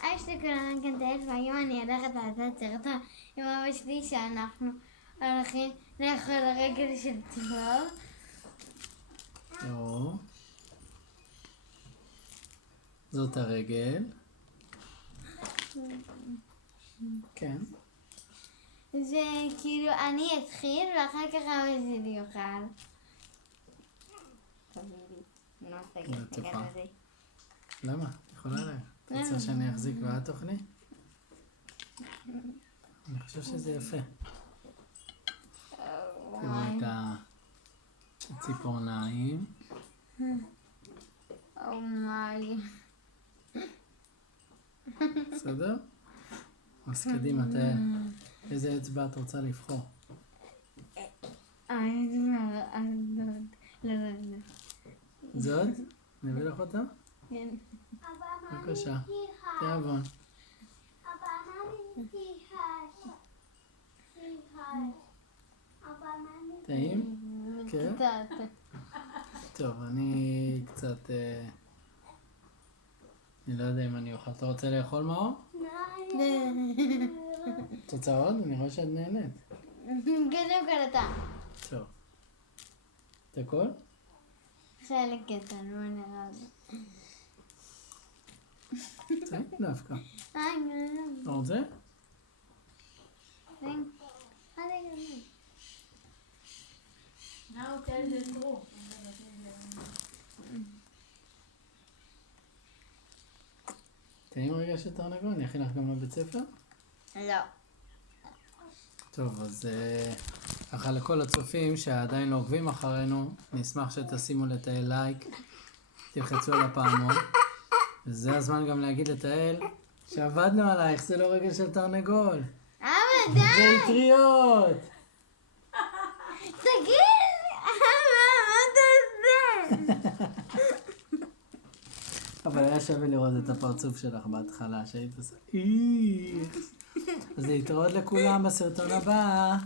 היי שלי כולנו כאן תהל, והיום אני הולכת לעשות סרטון עם אבא שלי שאנחנו הולכים לאכול רגל של ציפור. זאת הרגל. כן. זה כאילו אני אתחיל ואחר כך אבא שלי יאכל. למה? את יכולה להם. את רוצה שאני אחזיק ואת תאכלי? אני חושב שזה יפה. תראו את הציפורניים. אומי. בסדר? אז קדימה, תהל. איזה אצבע את רוצה לבחור? זאת? אני אביא לך אותה? כן. בבקשה. תיאבון. טעים? כן? טוב, אני קצת... אני לא יודע אם אני אוכל. אתה רוצה לאכול מאור? את רוצה עוד? אני רואה שאת נהנית. קודם כל אתה. טוב. את הכל? חלק קטן, בוא נראה את זה. טעים דווקא. אתה רוצה? טעים רגע של תרנגול? אני אכין לך גם לבית ספר? לא. טוב, אז ככה לכל הצופים שעדיין לא עוקבים אחרינו, נשמח שתשימו לתהל לייק, תלחצו על הפעמון. וזה הזמן גם להגיד לתהל שעבדנו עלייך, זה לא רגל של תרנגול. אבא, די! זה אטריות! תגיד! אבא, מה אתה עושה? אבל היה שווה לראות את הפרצוף שלך בהתחלה, שהיית עושה אז להתראות לכולם בסרטון הבא.